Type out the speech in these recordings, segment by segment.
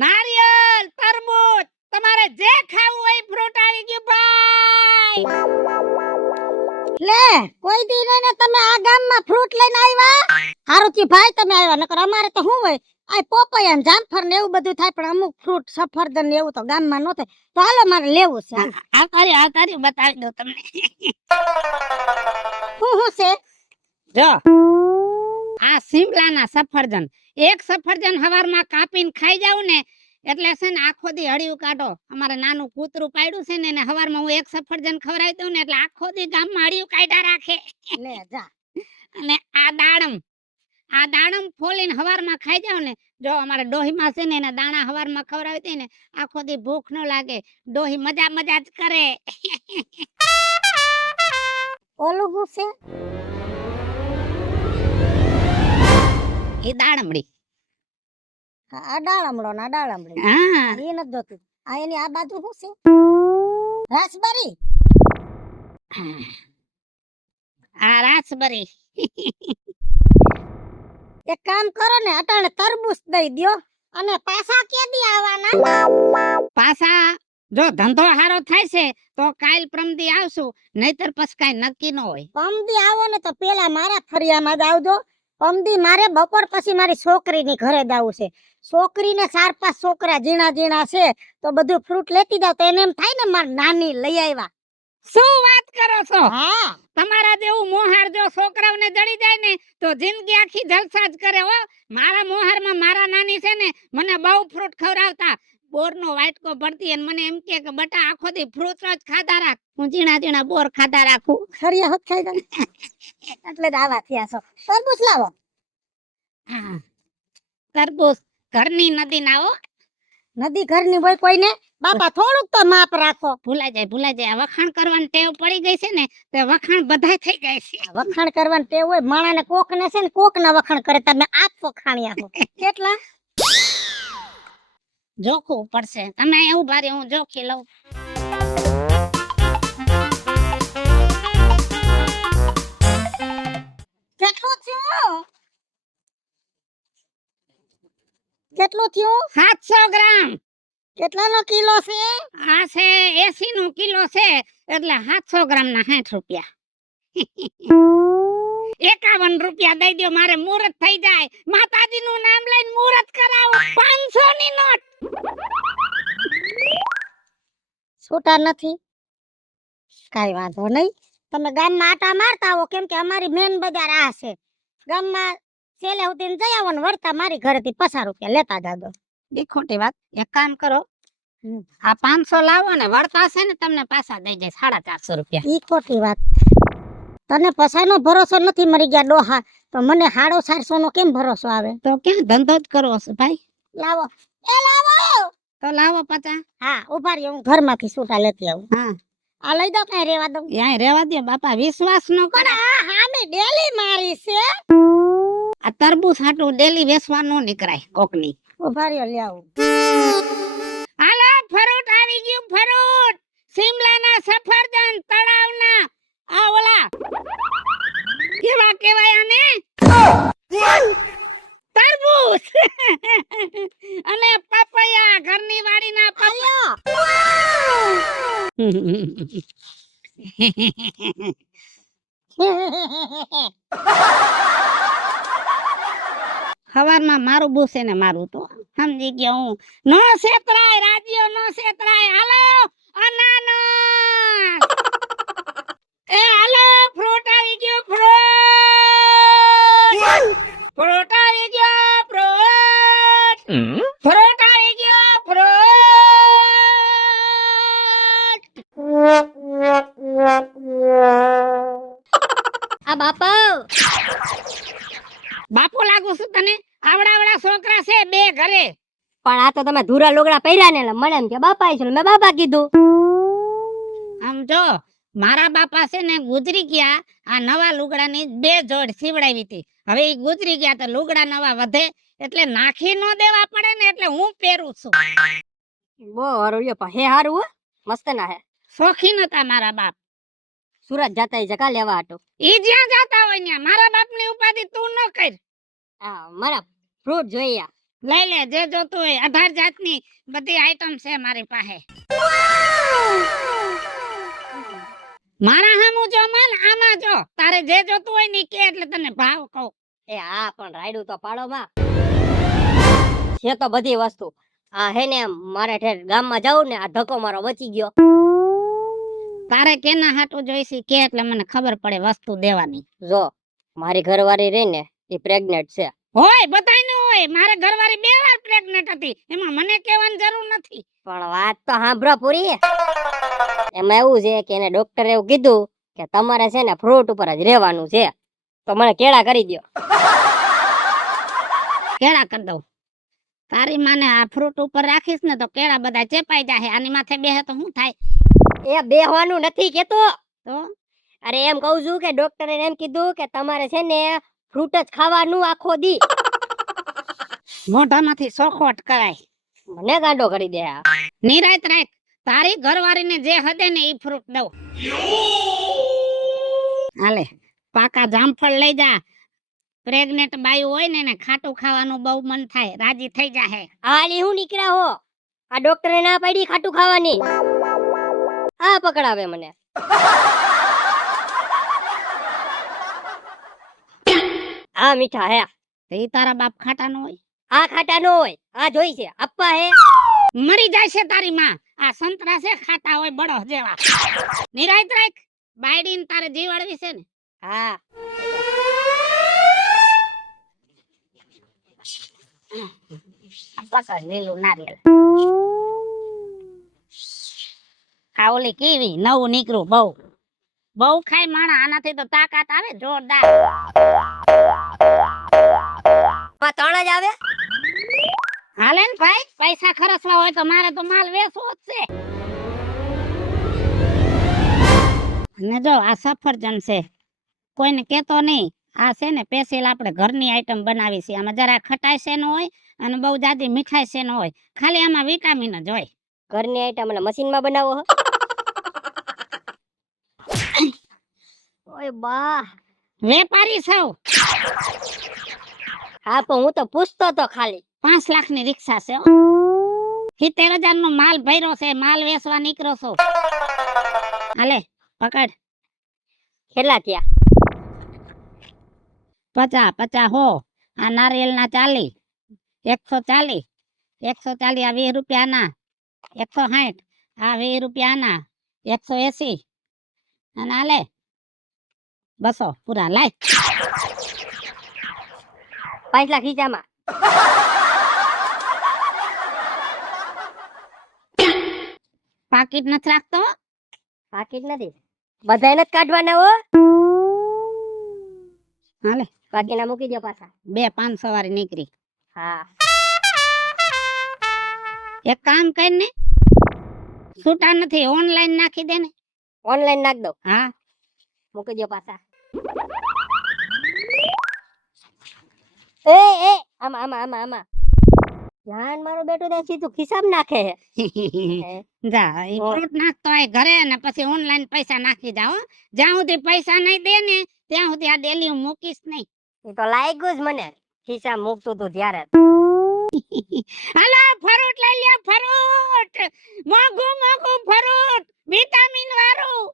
નારિયેળ, તરબૂચ, તમારે જે ખાવું હોય ફ્રૂટ આવી ગયું ભાઈ. લે કોઈ દી ને તમે આ ગામમાં ફ્રૂટ લઈને આવ્યા? હારું થી ભાઈ તમે આવ્યા, નકર અમારે તો શું હોય આ પોપૈયા ને જામફળ ને એવું બધું થાય, પણ અમુક ફ્રૂટ સફરજન ને એવું તો ગામમાં ન થાય. તો હાલો મારે લેવું છે. આ તારી બતાવી દો તમને. શું છે? જો આ શિમલાના સફરજન. એક સફરજન હવારમાં કાપીને ખાઈ જાવ ને એટલે છે ને આખો દી હળિયું કાઢો. અમારે નાનું કૂતરું પાડ્યું છે ને એને હવારમાં હું એક સફરજન ખવડાવી દઉં ને એટલે આખો દી ગામમાં હળિયું કાઢ્યા રાખે. લે જા. અને આ દાડમ ફોલીને હવારમાં ખાઈ જાવ ને, જો અમારે ડોહીમાં છે ને એને દાણા હવારમાં ખવડાવી દે ને આખો દી ભૂખ ન લાગે. ડોહી મજા જ કરે. ઓલું શું છે? એ દાડમડી. આ ડાળમડો ના ડાળમડી. હા એ નથી જોતું. આ એની આ બાજુ શું છે? રાસબરી. આ રાસબરી. એક કામ કરો ને, અટાણે તરબૂચ દઈ દ્યો અને પાછા કેદી આવવાના? પાછા જો ધંધો હારો થાય છે તો કાલ પ્રમદી આવશું, નહીતર પછી કાઈ નક્કી ન હોય. પમદી આવો ને તો પેલા મારા ફરિયામાં જ આવજો. પમદી મારે બપોર પછી મારી છોકરીની ઘરે જાવું છે. છોકરીને 4-5 છોકરા ઝીણા છે, તો બધું ફ્રૂટ લેતી જાવ તો એને એમ થાય ને માર નાની લઈ આવ્યા. શું વાત કરો છો? હા, તમારા જેવું મોહાર જો છોકરાઓને જડી જાય ને તો જિંદગી આખી જલસા જ કરે હો. મારા મોહારમાં મારા નાની છે ને મને બહુ ફ્રૂટ ખવડાવતા. બોરનો વાટકો ભરતી અને મને એમ કે બટા આખો દી ફ્રૂટ જ ખાતા રાખ, હું ઝીણા બોર ખાતા રાખું. ખરિયા હોત ખાઈ જાય એટલે જ આવા થયા છો. તરબૂચ લાવો. હા, તરબૂચ ઘરની નદી ના હો. નદી ઘરની હોય કોઈને? બાપા થોડુંક તો માપ રાખો. ભૂલાઈ જાય. વખાણ કરવાની ટેવ પડી ગઈ છે ને તે વખાણ બધાય થઈ જાય છે. વખાણ કરવાની ટેવ હોય માણાને, કોક ને છે ને કોક ના વખાણ કરે, તમે આપ વખાણ્યા હો. કેટલા જોખવું પડશે. તમે અહીંયા ઉભા રહો, હું જોખી લઉં. કેટલું થયું? કેટલું થયું? 700 ગ્રામ. કેટલાનો કિલો છે? આ છે 80 નો કિલો છે એટલે 700 ગ્રામ ના 60 રૂપિયા. 51 રૂપિયા દઈ દો, મારે મુહૂર્ત થઈ જાય. માતાજી નું નામ લઈને મુહૂર્ત કરાવો. 500 ની નોટ. છૂટા નથી. કાઈ વાંધો નહીં, તમે ગામમાં આટા મારતા આવો, કેમ કે અમારી મેન બજાર આ છે. ગામમાં છેલ્લે ઉતીને જઈ આવો ને વળતા મારી ઘરેથી 50 રૂપિયા લેતા જાજો. એ ખોટી વાત. એક કામ કરો, આ 500 લાવો ને વળતા છે ને તમને પાછા દઈ જાય 450 રૂપિયા. ઈ ખોટી વાત. તને પસાનો ભરોસો નથી મરી ગયા ડોહા, તો મને 450 નો કેમ ભરોસો આવે? તો ક્યાં ધંધો જ કરવો છે ભાઈ. લાવો. એ લાવો. તો લાવો 50. હા, ઉભા રહ્યો, હું ઘરમાંથી છૂટા લેતી આવું. હા, આ લઈ દો, કઈ રેવા દઉં? યાય રેવા દે બાપા, વિશ્વાસ ન કરે. આ હામે ડેલી મારી છે. આ તરબૂચ હાટું ડેલી વેચવા નો નીકળાય કોકની. ઉભા રહ્યો, લે આવું. હાલો, ફ્રૂટ આવી ગયું. ફ્રૂટ શિમલાના સફરજન, તળાવના આ ઓલા કેવા કેવાય આને તરબૂચ. અને પપૈયા ઘરની વાડીના પપૈયા. હવારમાં મારું બુસે ને મારું તો સમજી ગયો હું. નો છેતરાય રાજ્યો, નો છેતરાય. હાલો અનાનસ. એ હાલો, ફ્રૂટ આવી ગયો. ફ્રૂટ આવી ગયો. ફ્રૂટ આવી ગયો. આ બાપા બાપુ લાગુ છું તને? આવડા છોકરા છે બે ઘરે. પણ આ તો તમે ધૂરા લોગડા પહેર્યા ને એટલે મને એમ કે બાપા છે, મેં બાપા કીધું. આમ જો મારા બાપા છે ને ગુજરી ગયા, આ નવા લુગડાની 2 જોડ સીવડાવી હતી. હવે ઈ ગુજરી ગયા તો લુગડા નવા વધે એટલે નાખી નો દેવા પડે ને એટલે હું પહેરું છું. બો હારું લ્યો, હે હારું હો, મસ્ત ના હે. શોખીન હતા મારા બાપ. સુરત જાતા જકા લેવા હાટો. ઈ જ્યાં જાતા હોય ત્યાં મારા બાપની ઉપાધિ તું ન કર. હા, મારા ફ્રૂટ જોઈએ. લઈ લે જે જોતું હોય 18 જાતની બધી આઈટમ છે મારી પાસે મારા હામું જો માલ આમાં જો તારે જે જોતું હોય ને કે એટલે તને ભાવ કહું. એ હા પણ રાયડું તો પાડો માં છે તો બધી વસ્તુ. આ હે ને મારે ઠેર ગામમાં જાઉં ને આ ધક્કો મારો બચી ગયો. તારે કેના હાટું જોઈસી કે એટલે મને ખબર પડે વસ્તુ દેવાની. જો મારી ઘરવાળી રહી ને એ પ્રેગ્નેન્ટ છે. હોય બધાયને હોય મારે ઘરવાળી 2 વાર પ્રેગ્નેન્ટ હતી એમાં મને કહેવાની જરૂર નથી. પણ વાત તો સાંભળો પૂરી. એમાં એવું છે કે એને ડોક્ટરે એવું કીધું કે તમારે છે ને ફ્રૂટ ઉપર જ રહેવાનું છે તો મને કેળા કરી દ્યો. કેળા કરી દઉં. તારી માને આ ફ્રૂટ ઉપર રાખીશ ને તો કેળા બધા ચેપાઈ જાહે આની માથે બેહે તો શું થાય? એ બેહવાનું નથી કેતો. તો અરે એમ કહું છું કે ડોક્ટરે એમ કીધું કે તમારે છે ને ફ્રૂટ જ ખાવાનું આખો દી. મોઢામાંથી સોખવટ કરાય. મને ગાંડો કરી દે આ. નિરાત રાખ તારી ઘરવાળીને જે હદે ને ઈ ફ્રૂટ દઉં. હાલે પાકા જામફળ લઈ જા. પ્રેગ્નેન્ટ બાયું હોય ને એને ખાટું ખાવાનું બહુ મન થાય રાજી થઈ જાહે. આલી હું નીકળ્યા હો. આ ડોક્ટરે ના પાડી ખાટું ખાવાની. આ પકડાવે મને. આ મીઠા હે. ઈ તારા બાપ ખાટા નો હોય. આ ખાટા નો હોય. આ જોઈ છે અપ્પા હે. મરી જાય છે તારી માં. આ સંતરા છે ખાટા હોય બળો જેવા. નિરાત રાખ બાયડીને તારે જીવાડવી છે ને. હા પકડ લીલું નારિયેળ. આ ઓલી કેવી નવું નીકળું બહુ બહુ ખાય માણા આનાથી તો તાકાત આવે જોરદાર. આ ત્રણ જ આવે. હાલે ને ભાઈ પૈસા ખર્ચવા હોય તો મારે તો માલ વેચવો જ છે. અને જો આ સફરજન છે કોઈને કેતો નહીં. આ છે ને સ્પેશિયલ આપણે ઘરની આઈટમ બનાવી છે. આમાં જરા ખટાઈ છે ન હોય અને બહુ જાજી મીઠાઈ છે ન હોય. ખાલી આમાં વિટામિન જ હોય. ઘરની આઈટમ એટલે મશીનમાં બનાવો હો. ઓય બા વેપારી સૌ. હા પણ હું તો પૂછતો તો ખાલી. 5 લાખની રિક્ષા છે 70,000 નો માલ ભર્યો છે. માલ વેચવા નીકળો છો. હાલે પકડ. કેટલા થયા? 50 હો. આ નારિયેળ ના 40 140 140 આ 20 રૂપિયા ના 160 આ 20 રૂપિયા ના 180 અને હાલે 200 પૂરા લાય. 5 લાખ ખીચામાં. પાકીટ નથી રાખતો. પાકીટ નથી બધાને જ કાઢવાના હો. હાલે બાકીના મૂકી દો પાછા. 2 500 વાળી નીકળી. હા એક કામ કરીને છૂટા નથી ઓનલાઈન નાખી દે ને. ઓનલાઈન નાખ દો. હા મૂકી દો પાછા. એ એ આમાં આમાં આમાં આમાં ધ્યાન મારો બેટો ત્યાં સીધું ખિસ્સામાં નાખે હે. જા ઈ ફ્રૂટ નાખતો હોય ઘરે ને પછી ઓનલાઈન પૈસા નાખી જાઓ. જ્યાં સુધી પૈસા નહીં દે ને ત્યાં સુધી આ ડેલી હું મૂકીશ નહીં. એ તો લાગ્યું જ મને. ખિસ્સા મૂકતું તું ત્યારે. હાલો ફ્રૂટ લઈ લ્યો ફ્રૂટ. મોંઘું મોંઘું ફ્રૂટ વિટામિન વાળું.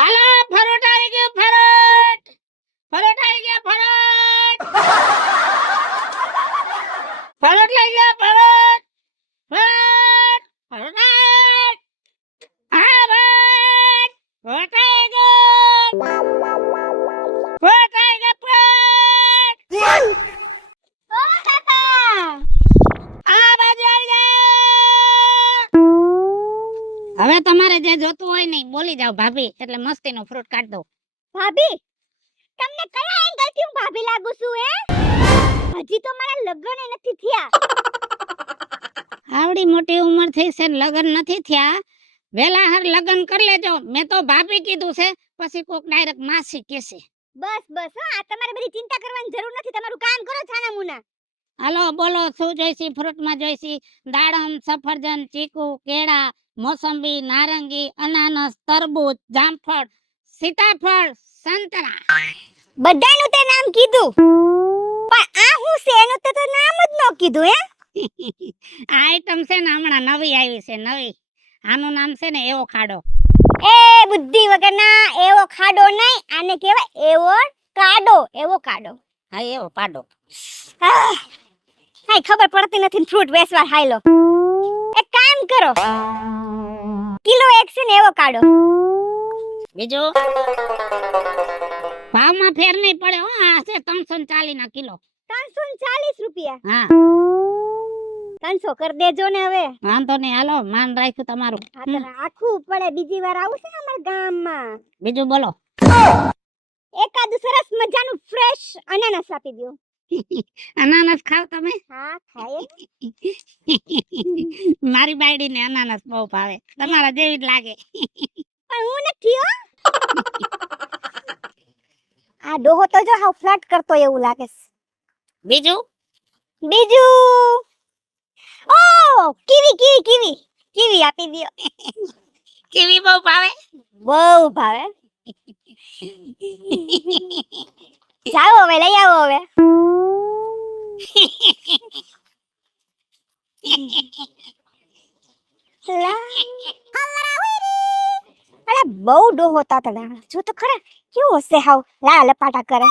હાલો ફ્રૂટ આવી ગયું ફ્રૂટ. ફ્રૂટ આવી ગયા ફ્રૂટ. ફ્રૂટ લઈ ગયા ફ્રૂટ. ફ્રૂટ ફ્રૂટ હા ભાઈ ફ્રૂટ આવી ગયું. ફ્રૂટ આવી ગયા ફ્રૂટ. ઓ કાકા આ બાજુ આવી જાઓ. હવે તમારે જે જોતું હોય ને ઈ બોલી જાવ ભાભી એટલે મસ્તીનો ફ્રૂટ કાઢ દો. ભાભી તમને કયા એંગલ થી હું ભાભી લાગુ છું હે? હજી તો મારા લગ્ન નથી થયા. આવડી મોટી ઉંમર થઈ છે ને લગ્ન નથી થયા. વેલા હર લગ્ન કરી લેજો. મેં તો ભાભી કીધું છે પછી કોક ડાયરેક્ટ માસી કહેશે. બસ બસ હા આ તમારે બધી ચિંતા કરવાની જરૂર નથી. તમારું કામ કરો છાના મુના. હાલો બોલો શું જોઈસી ફ્રૂટમાં જોઈસી? દાડમ સફરજન ચીકુ કેળા મોસંબી નારંગી અનાનસ તરબૂચ જામફળ સીતાફળ સંતરા. બધાનું તે નામ કીધું પણ આ હું છે એનું તો નામ જ ન કીધું હે. આ આઈટમ છે ને હમણાં નવી આવી છે નવી. આનું નામ છે ને એવો ખાડો. એ બુદ્ધિ વગરના એવો ખાડો નહીં આને કહેવાય એવો કાડો એવો કાડો. હા એવો પાડો. હાય ખબર પડતી નથી ફ્રૂટ વેચવા હાયલો. એક કામ કરો કિલો એક છે ને એવો કાડો. બીજું ભાવમાં ફેર નહીં પડે હો. આ છે 340 ના કિલો. 340 રૂપિયા. હા 300 કરી દેજો ને હવે. વાંધો નહીં હાલો માન રાખ્યું તમારું. આ તો રાખવું પડે બીજી વાર આવું છે ને અમારા ગામમાં. બીજું બોલો. એકાદું સરસ મજાનું ફ્રેશ અનાનસ આપી દો. અનાનસ ખાવ તમે? હા ખાય. મારી બાયડીને અનાનસ બહુ ભાવે. તમારા જેવી જ લાગે. પણ હું નથી હો. આ ડોહો તો જો હાવ ફ્લર્ટ કરતો એવું લાગે છે. બીજું બીજું ઓ કીવી કીવી કીવી કીવી આપી દો. કેવી બહુ ભાવે? બહુ ભાવે. જાઓ હવે લઈ આવો હવે. અરે બહુ ડોહો તાતડા જો તો ખરા કેવો હશે હાવ લા લપાટા કરે.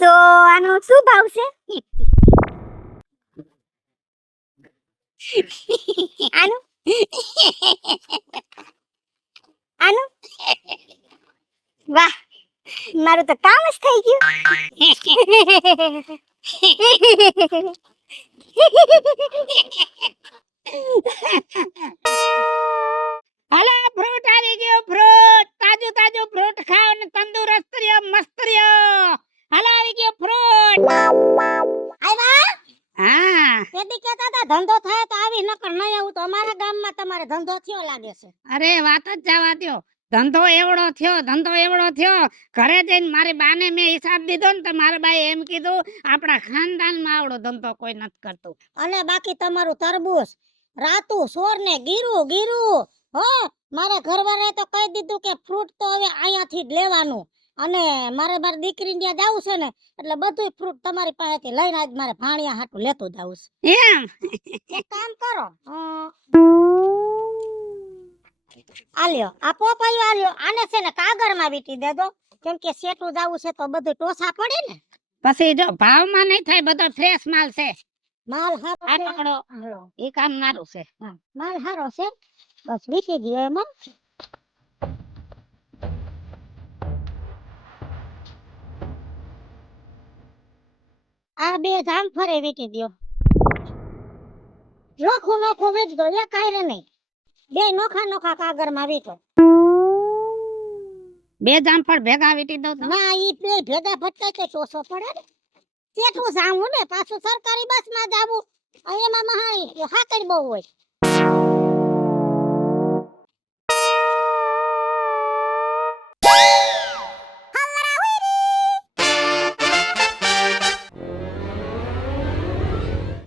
તો આનો શું ભાવ છે? આનો આનો વાહ મારું તો કામ જ થઈ ગયું. હાલો ફ્રૂટ આવી ગયો. ફ્રૂટ તાજું તાજું ફ્રૂટ ખાઓ ને તંદુરસ્ત રહ્યો મસ્ત રહ્યો. હાલો આવી ગયો ફ્રૂટ. આવ્યા હા કેદી કહેતા હતા ધંધો થાય તો આવી નકર ન આવું તો અમારા ગામમાં તમારે ધંધો થયો લાગે છે. અરે વાત જ જવા દ્યો. ધંધો એવડો થયો ઘરે જઈને મારી બાને મેં હિસાબ દીધો ને તો મારી બાએ એમ કીધું આપણા ખાનદાનમાં આવડો ધંધો કોઈ નથી કરતું. અને બાકી તમારું તરબૂચ રાતું સોર ને ગીરું ગીરું હો મારે ઘરવાળાએ તો કહી દીધું કે ફ્રૂટ તો હવે અહીંયાથી જ લેવાનું અને મારે મારી દીકરીને ત્યાં જાવું છે ને એટલે બધું ફ્રૂટ તમારી પાસેથી લઈને આજ મારે ભાણિયા હાટું લેતું જાવું છે. એમ એક કામ કરો આલ્યો આ પોપૈયો આલ્યો આને છે ને કાગળમાં વીટી દેજો કેમ કે સેટું જાવું છે તો બધું ટોસા પડે ને. પછી જો ભાવમાં નહીં થાય બધો ફ્રેશ માલ છે. માલ હારો આ છે. પકડો એ કામ મારું છે. હા, માલ હારો છે બસ વીટી ગયો એમાં. આ બે જામફળે વીટી દ્યો. નોખું નોખું વીટ દો એક કાંઈ નહીં બે નોખા નોખા કાગળમાં વીટો. બે જામફળ ભેગા વીટી દઉં તો ના ઈ બે ભેગા ભટકાય કે ટોસો પડે ને કેટલું જાવું ને પાછું સરકારી બસમાં જાવું એમાં મહાઈ હાકડ બહુ હોય.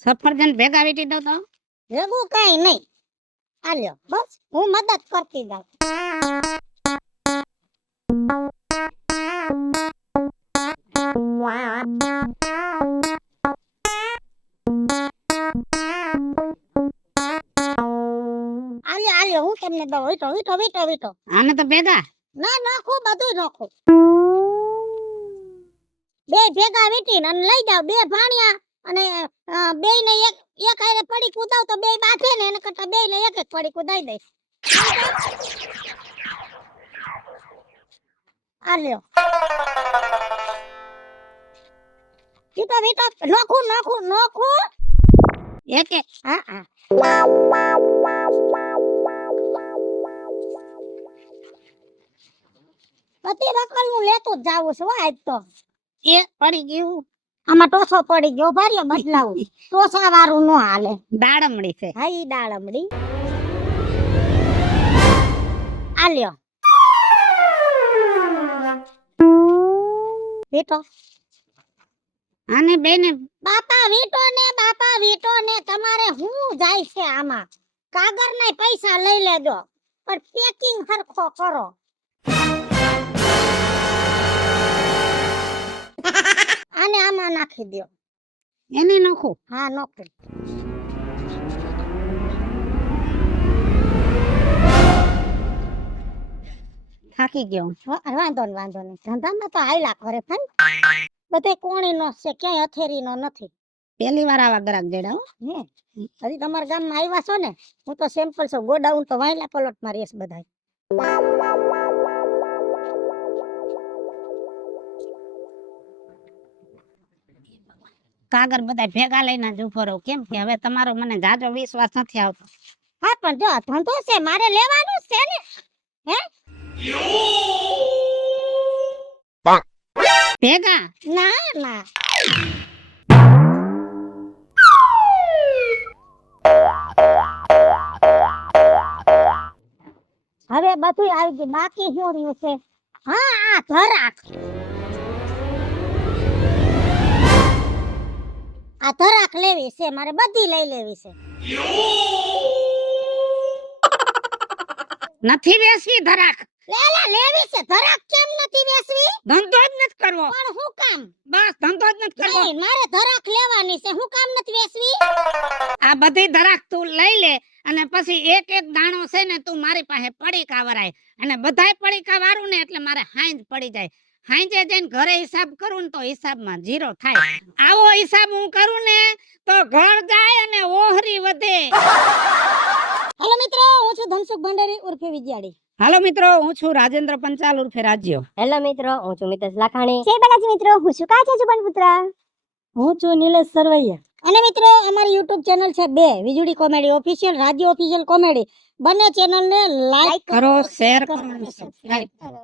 સફરજન ભેગા વીટી દઉં તો ભેગું કઈ નહીં આલ્યો બસ હું મદદ કરતી જાઉં. આલ્યો આલ્યો હું તમને દઉં વીટો વીટો વીટો વીટો. આને તો ભેગા ના નાખું બધું નાખું બે ભેગા વીટીને અને લઈ જાવ બે ભાણિયા અને બે ને એક એક હારે પડી કુદાવ તો બે બાથે ને એને કરતા બે ને એક એક પડી કુદાઈ દઈશ. આલ્યો વીટો વીટો નાખું નાખું નાખું એક એક હા હા પતિ રકલ નું લેતું જ જાવું છે આજ તો. એ પડી ગયું. આમાં ટોસો પડી ગયો ભાર્યો બદલાવું ટોસા વાળું નો હાલે. દાડમડી છે. હા ઈ દાળમડી આલ્યો વીટો આને બેને બાપા વીટો ને તમારે હું જાય છે આમાં કાગળના પૈસા લઈ લેજો પણ પેકિંગ સરખો કરો. આને આમાં નાખી દો. એને નાખું. હા નાખો. થાકી ગયો. વાંધો નહીં ધંધામાં તો હાયલા કરે ભાઈ. બધે કોણીનો છે ક્યાંય હથેરીનો નથી. પહેલી વાર આવા ગ્રાહક દેડા હો. હજી તમારા ગામમાં આવ્યા છો ને, હું તો સેમ્પલ છું. ગોડાઉન તો વાયલા પલોટમાં રહેશ બધાય. કાગળ બધા ભેગા લઈને જ ઉભો રહું. કેમ કે હવે તમારો મને જાજો વિશ્વાસ નથી આવતો. હા પણ જો ધંધો છે મારે લેવાનું જ છે ને. ભેગા ના ના હવે બધું આવી ગયું. બાકી શું રહ્યું છે? હા આ ધરાક. આ ધરાક લેવી છે મારે. બધી લઈ લેવી છે. નથી વેસવી ધરાક. લેલા લેવી છે ધરાક. કેમ નથી વેચવી? ધંધો જ નથી કરવો. પણ હું કામ? બસ ધંધો જ નથી કરવો. નહીં મારે ધરાક લેવાની છે. હું કામ નથી વેચવી? આ બધી ધરાક તું લઈ લે અને પછી એક એક દાણો છે ને તું મારી પાસે પડીકા વરાય અને બધાય પડીકા વારું ને એટલે મારે હાંજ પડી જાય. હાંજે જઈને ઘરે હિસાબ કરું ને તો હિસાબમાં જીરો થાય. આવો હિસાબ હું કરું ને તો ઘર જાય અને ઓહરી વધે. હેલો મિત્રો, હું છું ધનસુખ ભંડારી ઉર્ફે વિજયાડી. હાલો મિત્રો, હું છું રાજેન્દ્ર પંચાલ ઉર્ફે રાજ્યો. હેલો મિત્રો, હું છું મિતેશ લાખાણી. જય બાલાજી મિત્રો, હું છું કાચા જુબનપુત્ર. હું છું નિલેશ સરવૈયા. અને મિત્રો અમારી YouTube ચેનલ છે બે, વીજળી કોમેડી ઓફિશિયલ, રાજ્ય ઓફિશિયલ કોમેડી. બંને ચેનલ ને લાઈક કરો, શેર કરો અને સબસ્ક્રાઇબ કરો.